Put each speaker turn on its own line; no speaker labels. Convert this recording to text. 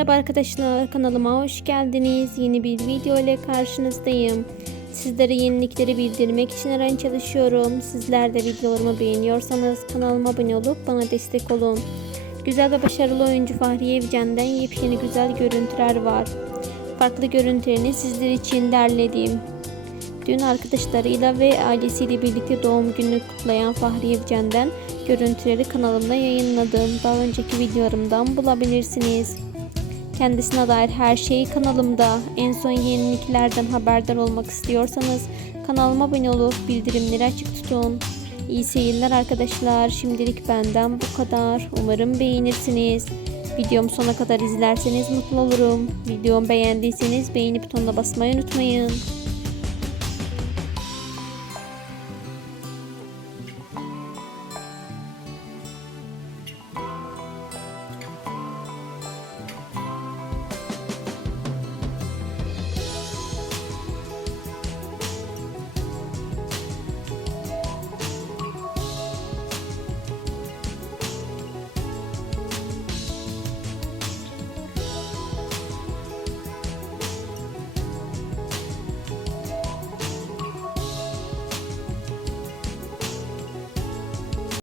Merhaba arkadaşlar kanalıma hoş geldiniz. Yeni bir video ile karşınızdayım. Sizlere yenilikleri bildirmek için her çalışıyorum. Sizler de videolarımı beğeniyorsanız kanalıma abone olup bana destek olun. Güzel ve başarılı oyuncu Fahriye Evcen'den yepyeni güzel görüntüler var. Farklı görüntülerini sizler için derledim. Dün arkadaşlarıyla ve ailesiyle birlikte doğum gününü kutlayan Fahriye Evcen'den görüntüleri kanalımda yayınladım. Daha önceki videolarımdan bulabilirsiniz. Kendisine dair her şey kanalımda. En son yeniliklerden haberdar olmak istiyorsanız kanalıma abone olup bildirimleri açık tutun. İyi seyirler arkadaşlar. Şimdilik benden bu kadar. Umarım beğenirsiniz. Videomu sona kadar izlerseniz mutlu olurum. Videomu beğendiyseniz beğeni butonuna basmayı unutmayın.